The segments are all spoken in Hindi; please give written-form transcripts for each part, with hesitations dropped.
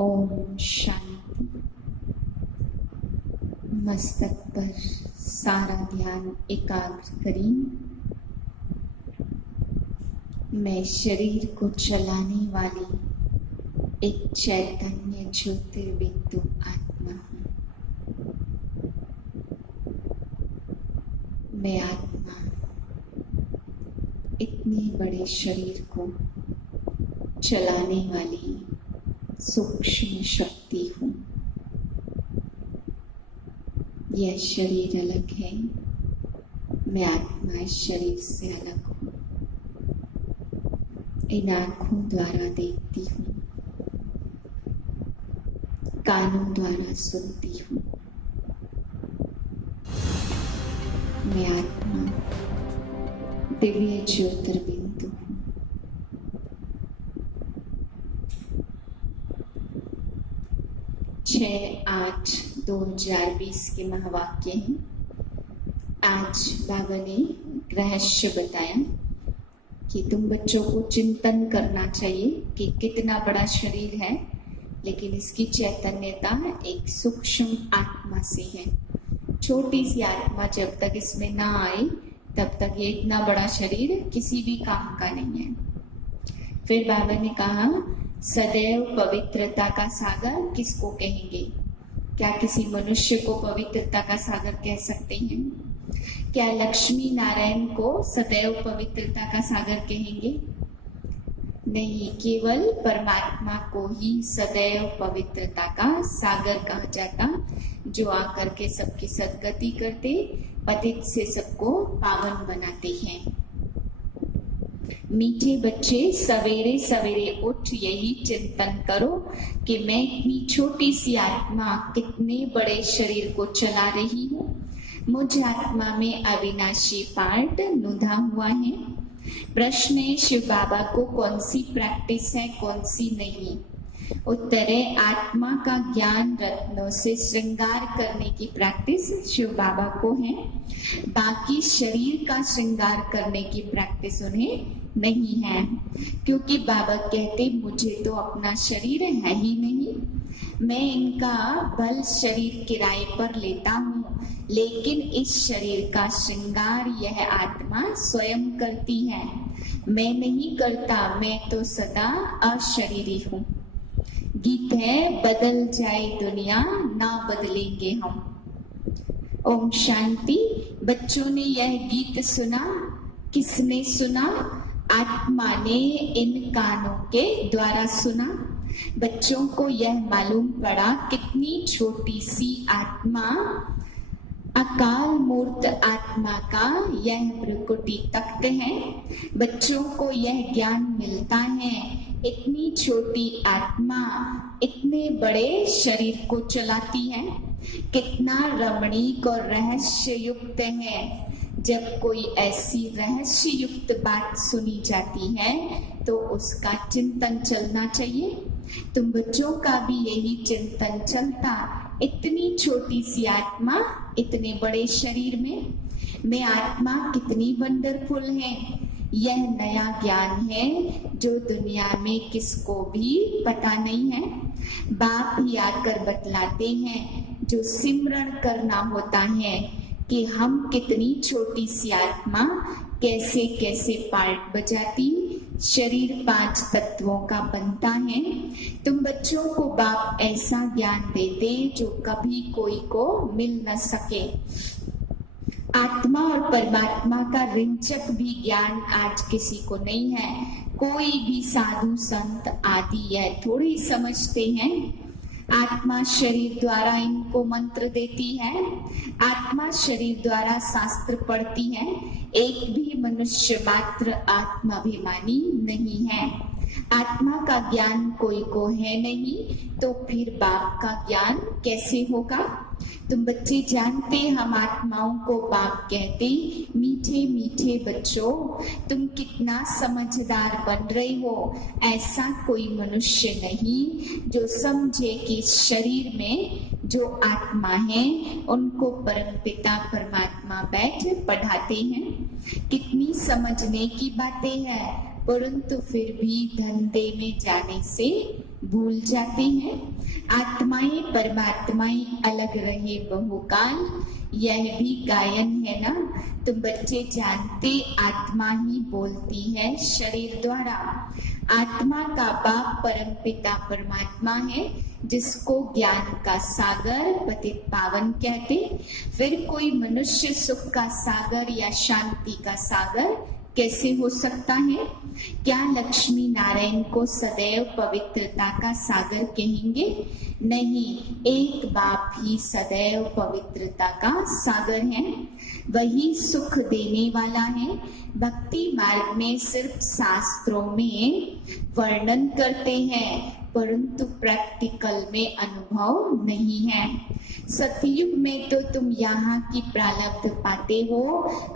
ओम शांति। मस्तक पर सारा ध्यान एकाग्र करें। मैं शरीर को चलाने वाली एक चैतन्य ज्योतिर्बिंदु आत्मा हूँ। मैं आत्मा इतने बड़े शरीर को चलाने वाली सूक्ष्म शक्ति हूँ। यह शरीर अलग है, मैं आत्मा इस शरीर से अलग हूँ। इन आँखों द्वारा देखती हूँ, कानों द्वारा सुनती हूँ। मैं आत्मा दिव्य ज्योतिर्बिंदु हूँ। छः 8/2020 के महावाक्य हैं। आज बाबा ने रहस्य बताया कि तुम बच्चों को चिंतन करना चाहिए कि कितना बड़ा शरीर है, लेकिन इसकी चैतन्यता एक सूक्ष्म आत्मा से है। छोटी सी आत्मा जब तक इसमें ना आए तब तक ये इतना बड़ा शरीर किसी भी काम का नहीं है। फिर बाबा ने कहा, सदैव पवित्रता का सागर किसको कहेंगे? क्या किसी मनुष्य को पवित्रता का सागर कह सकते हैं? क्या लक्ष्मी नारायण को सदैव पवित्रता का सागर कहेंगे? नहीं, केवल परमात्मा को ही सदैव पवित्रता का सागर कहा जाता, जो आकर के सबकी सद्गति करते, पतित से सबको पावन बनाते हैं। मीठे बच्चे, सवेरे सवेरे उठ यही चिंतन करो कि मैं इतनी छोटी सी आत्मा कितने बड़े शरीर को चला रही हूँ। मुझ आत्मा में अविनाशी पार्ट नुधा हुआ है। प्रश्न है, शिव बाबा को कौन सी प्रैक्टिस है, कौन सी नहीं? उत्तर है, आत्मा का ज्ञान रत्नों से श्रृंगार करने की प्रैक्टिस शिव बाबा को है। बाकी शरीर का श्रृंगार करने की प्रैक्टिस उन्हें नहीं है, क्योंकि बाबा कहते मुझे तो अपना शरीर है ही नहीं। मैं इनका बल शरीर किराए पर लेता हूँ, लेकिन इस शरीर का श्रृंगार यह आत्मा स्वयं करती है। मैं नहीं करता, मैं तो सदा अशरीरी हूँ। गीत है, बदल जाए दुनिया ना बदलेंगे हम। ओम शांति। बच्चों ने यह गीत सुना, किसने सुना? आत्मा ने इन कानों के द्वारा सुना। बच्चों को यह मालूम पड़ा कितनी छोटी सी आत्मा, अकाल मूर्त आत्मा का यह भ्रुकुटी तख्त है। बच्चों को यह ज्ञान मिलता है, इतनी छोटी आत्मा इतने बड़े शरीर को चलाती है। कितना रमणीक और रहस्य युक्त है। जब कोई ऐसी रहस्य युक्त बात सुनी जाती है तो उसका चिंतन चलना चाहिए। तुम बच्चों का भी यही चिंतन चलता, इतनी छोटी सी आत्मा इतने बड़े शरीर में। मैं आत्मा कितनी वंडरफुल है। यह नया ज्ञान है जो दुनिया में किसको भी पता नहीं है। बाप ही आकर बतलाते हैं, जो सिमरण करना होता है कि हम कितनी छोटी सी आत्मा कैसे कैसे पार्ट बजाती, शरीर 5 तत्वों का बनता है। तुम बच्चों को बाप ऐसा ज्ञान देते जो कभी कोई को मिल न सके। आत्मा और परमात्मा का रिंचक भी ज्ञान आज किसी को नहीं है। कोई भी साधु संत आदि यह थोड़ी समझते हैं। आत्मा शरीर द्वारा इनको मंत्र देती है, आत्मा शरीर द्वारा शास्त्र पढ़ती है। एक भी मनुष्य मात्र आत्माभिमानी नहीं है। आत्मा का ज्ञान कोई को है नहीं, तो फिर बाप का ज्ञान कैसे होगा? तुम बच्चे जानते, हम आत्माओं को बाप कहते, मीठे मीठे बच्चों तुम कितना समझदार बन रहे हो। ऐसा कोई मनुष्य नहीं जो समझे कि इस शरीर में जो आत्मा है उनको परमपिता परमात्मा बैठ पढ़ाते हैं। कितनी समझने की बातें हैं। परंतु फिर भी धंधे में जाने से भूल जाते हैं। आत्माएं परमात्माएं अलग रहे बहुकाल, यह भी गायन है ना। तुम बच्चे जानते आत्मा ही बोलती है शरीर द्वारा। आत्मा का बाप परम पिता परमात्मा है, जिसको ज्ञान का सागर पतित पावन कहते। फिर कोई मनुष्य सुख का सागर या शांति का सागर कैसे हो सकता है? क्या लक्ष्मी नारायण को सदैव पवित्रता का सागर कहेंगे? नहीं, एक बाप ही सदैव पवित्रता का सागर है, वही सुख देने वाला है। भक्ति मार्ग में सिर्फ शास्त्रों में वर्णन करते हैं, परंतु प्रैक्टिकल में अनुभव नहीं है। सतयुग में तो तुम यहाँ की प्रारब्ध पाते हो,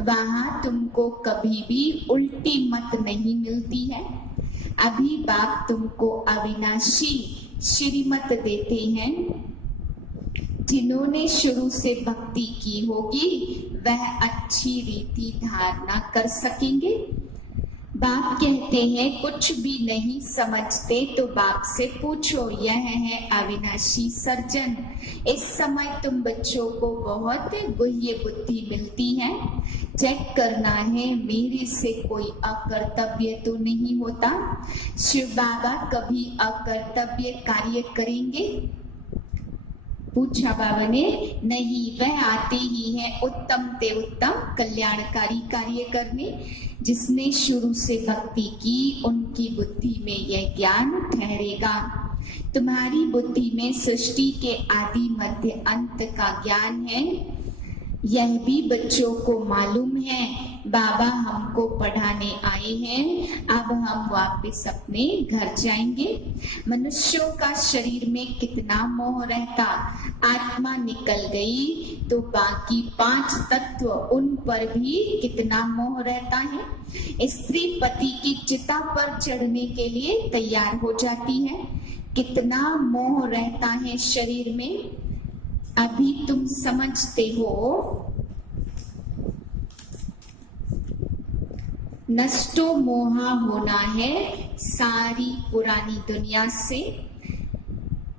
वहाँ तुमको कभी भी उल्टी मत नहीं मिलती है। अभी बाप तुमको अविनाशी श्रीमत देते हैं। जिन्होंने शुरू से भक्ति की होगी वह अच्छी रीति धारणा कर सकेंगे। बाप कहते हैं कुछ भी नहीं समझते तो बाप से पूछो, यह है अविनाशी सर्जन। इस समय तुम बच्चों को बहुत गुह्य बुद्धि मिलती है। चेक करना है मेरे से कोई अकर्तव्य तो नहीं होता। शिव बाबा कभी अकर्तव्य कार्य करेंगे? पूछा बाबा ने। नहीं, वह आते ही है उत्तम ते उत्तम कल्याणकारी कार्य करने। जिसने शुरू से भक्ति की उनकी बुद्धि में यह ज्ञान ठहरेगा। तुम्हारी बुद्धि में सृष्टि के आदि मध्य अंत का ज्ञान है, यह भी बच्चों को मालूम है। बाबा हमको पढ़ाने आए हैं, अब हम वापस अपने घर जाएंगे। मनुष्यों का शरीर में कितना मोह रहता, आत्मा निकल गई तो बाकी 5 तत्व उन पर भी कितना मोह रहता है। स्त्री पति की चिता पर चढ़ने के लिए तैयार हो जाती है, कितना मोह रहता है शरीर में। अभी तुम समझते हो। नष्टो मोहा होना है सारी पुरानी दुनिया से।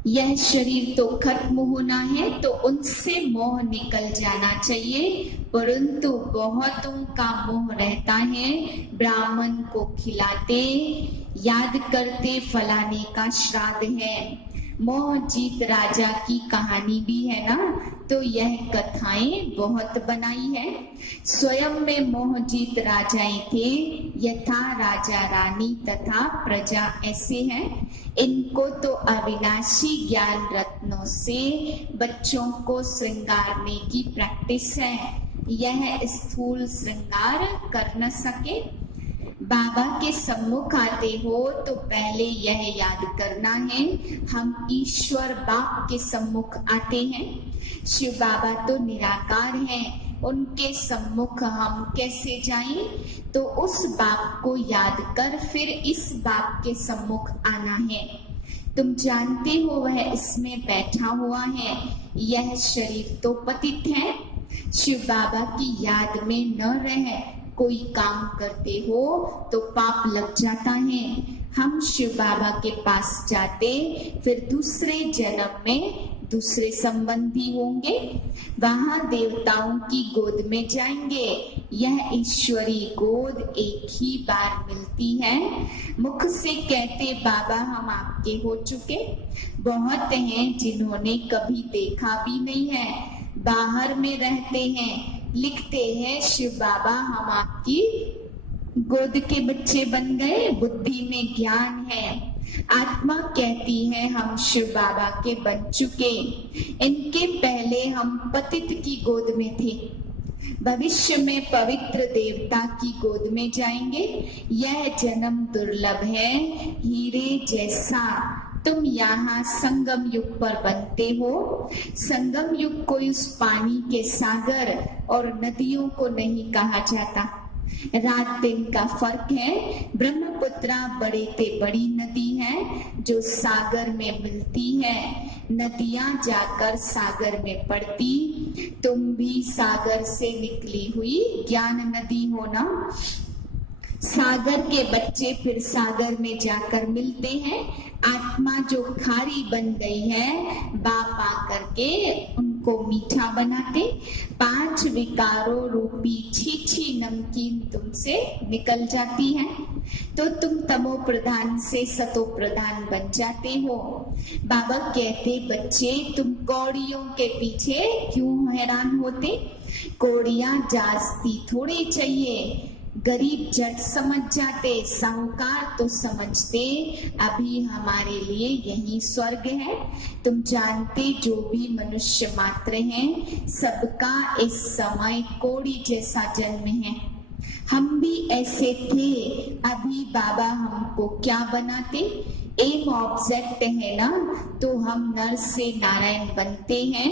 यह शरीर तो खत्म होना है, तो उनसे मोह निकल जाना चाहिए। परंतु बहुतों का मोह रहता है, ब्राह्मण को खिलाते, याद करते फलाने का श्राद्ध है। मोहजीत राजा की कहानी भी है ना, तो यह कथाएं बहुत बनाई है। स्वयं में मोहजीत राजाएं थे, यथा राजा रानी तथा प्रजा ऐसे हैं। इनको तो अविनाशी ज्ञान रत्नों से बच्चों को श्रृंगारने की प्रैक्टिस है। यह स्थूल श्रृंगार कर न सके। बाबा के सम्मुख आते हो तो पहले यह याद करना है, हम ईश्वर बाप के सम्मुख आते हैं। शिव बाबा तो निराकार हैं, उनके सम्मुख हम कैसे जाएं? तो उस बाप को याद कर फिर इस बाप के सम्मुख आना है। तुम जानते हो वह इसमें बैठा हुआ है। यह शरीर तो पतित है। शिव बाबा की याद में न रहे कोई काम करते हो तो पाप लग जाता है। हम शिव बाबा के पास जाते, फिर दूसरे जन्म में दूसरे संबंधी होंगे, वहां देवताओं की गोद में जाएंगे। यह ईश्वरी गोद एक ही बार मिलती है। मुख से कहते बाबा हम आपके हो चुके। बहुत हैं जिन्होंने कभी देखा भी नहीं है, बाहर में रहते हैं, लिखते हैं शिव बाबा हम आपकी गोद के बच्चे बन गए, बुद्धि में ज्ञान है। आत्मा कहती है हम शिव बाबा के बन चुके। इनके पहले हम पतित की गोद में थे, भविष्य में पवित्र देवता की गोद में जाएंगे। यह जन्म दुर्लभ है, हीरे जैसा। तुम यहाँ संगम युग पर बनते हो। संगम युग को उस पानी के सागर और नदियों को नहीं कहा जाता। रात दिन का फर्क है। ब्रह्मपुत्रा बड़े ते बड़ी नदी है जो सागर में मिलती है। नदियां जाकर सागर में पड़ती। तुम भी सागर से निकली हुई ज्ञान नदी हो ना। सागर के बच्चे फिर सागर में जाकर मिलते हैं। आत्मा जो खारी बन गई है, बाप आकर के उनको मीठा बनाते। 5 विकारों रूपी छीछी नमकीन तुमसे निकल जाती है, तो तुम तमो प्रधान से सतो प्रधान बन जाते हो। बाबा कहते, बच्चे तुम कौड़ियों के पीछे क्यों हैरान होते? कौड़ियां जास्ती थोड़ी चाहिए। गरीब झट समझ जाते, साहूकार तो समझते अभी हमारे लिए यही स्वर्ग है। तुम जानते जो भी मनुष्य मात्र हैं, सबका इस समय कौड़ी जैसा जन्म है। हम भी ऐसे थे, अभी बाबा हमको क्या बनाते? एम ऑब्जेक्ट है ना, तो हम नर से नारायण बनते हैं।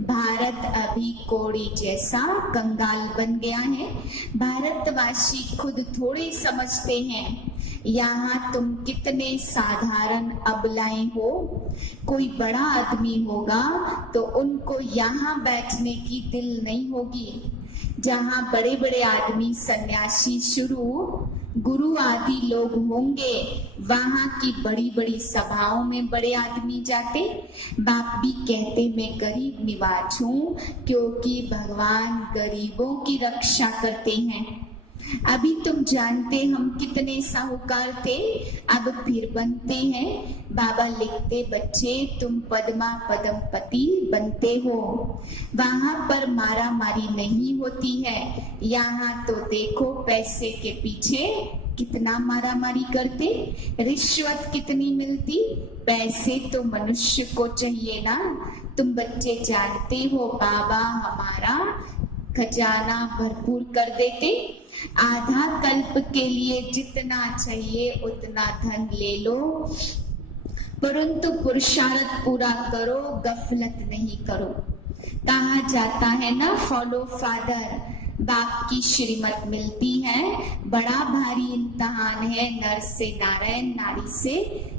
भारत अभी कौड़ी जैसा कंगाल बन गया है। भारतवासी खुद थोड़े समझते हैं, यहाँ तुम कितने साधारण अबलाएं हो। कोई बड़ा आदमी होगा तो उनको यहाँ बैठने की दिल नहीं होगी। जहाँ बड़े बड़े आदमी सन्यासी शुरू गुरु आदि लोग होंगे, वहां की बड़ी बड़ी सभाओं में बड़े आदमी जाते। बाप भी कहते, मैं गरीब निवाज हूँ, क्योंकि भगवान गरीबों की रक्षा करते हैं। अभी तुम जानते हम कितने साहूकार थे, अब फिर बनते हैं। बाबा लिखते, बच्चे तुम पद्मा पद्मपति बनते हो। वहां पर मारा मारी नहीं होती है। यहाँ तो देखो पैसे के पीछे कितना मारा मारी करते, रिश्वत कितनी मिलती। पैसे तो मनुष्य को चाहिए ना। तुम बच्चे जानते हो बाबा हमारा खजाना भरपूर कर देते। आधा कल्प के लिए जितना चाहिए उतना धन ले लो, परंतु पुरुषार्थ पूरा करो, गफलत नहीं करो। कहा जाता है ना, फॉलो फादर। बाप की श्रीमत मिलती है। बड़ा भारी इम्तिहान है, नर से नारायण, नारी से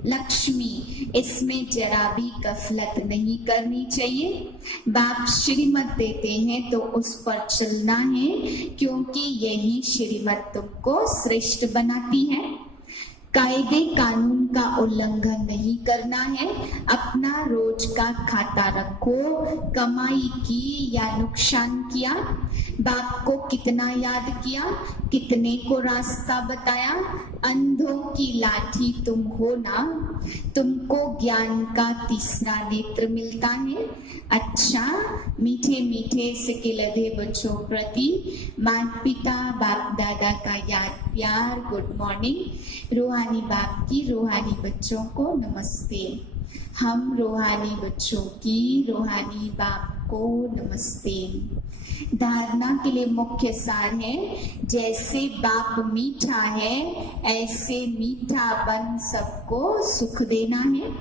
लक्ष्मी। इसमें जरा भी गफलत नहीं करनी चाहिए। बाप श्रीमत देते हैं तो उस पर चलना है, क्योंकि यही श्रीमत तुमको श्रेष्ठ बनाती है। कायदे कानून का उल्लंघन नहीं करना है। अपना रोज का खाता रखो, कमाई की या नुकसान किया, बाप को कितना याद किया, कितने को रास्ता बताया। अंधों की लाठी तुम हो ना, तुमको ज्ञान का तीसरा नेत्र मिलता है। अच्छा, मीठे मीठे सिकिलधे बच्चों प्रति माता पिता बाप दादा का याद प्यार, गुड मॉर्निंग। रूहानी बाप की रूहानी बच्चों को नमस्ते। हम रूहानी बच्चों की रूहानी बाप को नमस्ते। धारणा के लिए मुख्य सार है, जैसे बाप मीठा है ऐसे मीठा बन सबको सुख देना है।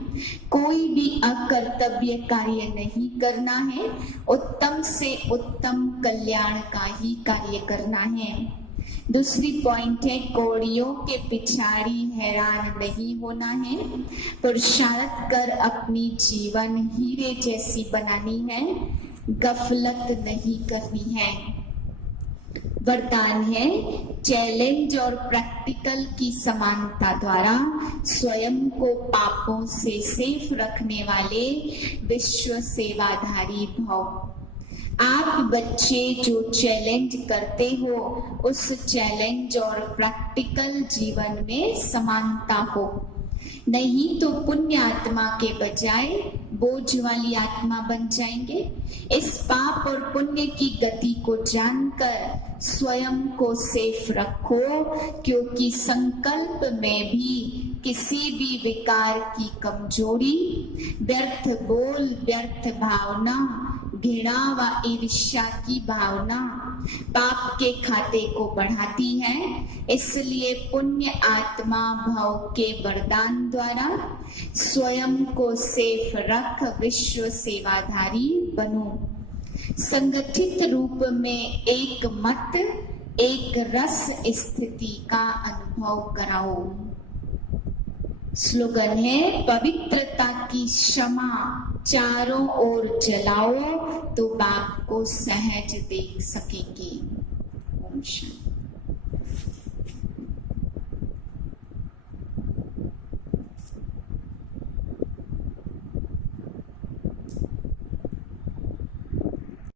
कोई भी अकर्तव्य कार्य नहीं करना है, उत्तम से उत्तम कल्याण का ही कार्य करना है। दूसरी पॉइंट है, कौड़ियों के पिछाड़ी हैरान नहीं होना है। पुरुषार्थ कर अपनी जीवन हीरे जैसी बनानी है, गफलत नहीं करनी है। वरदान है, चैलेंज और प्रैक्टिकल की समानता द्वारा स्वयं को पापों से सेफ रखने वाले विश्व सेवाधारी भव। आप बच्चे जो चैलेंज करते हो, उस चैलेंज और प्रैक्टिकल जीवन में समानता हो, नहीं तो पुण्य आत्मा के बजाय बोझ वाली आत्मा बन जाएंगे। इस पाप और पुण्य की गति को जानकर स्वयं को सेफ रखो, क्योंकि संकल्प में भी किसी भी विकार की कमजोरी, व्यर्थ बोल, व्यर्थ भावना, घृणा व ईर्ष्या की भावना पाप के खाते को बढ़ाती है। इसलिए पुण्य आत्मा भाव के वरदान द्वारा स्वयं को सेफ रख विश्व सेवाधारी बनो। संगठित रूप में एक मत, एक रस स्थिति का अनुभव कराओ। स्लोगन है, पवित्रता की क्षमा चारों ओर जलाओ तो बाप को सहज देख सकेंगे। ओम शांति।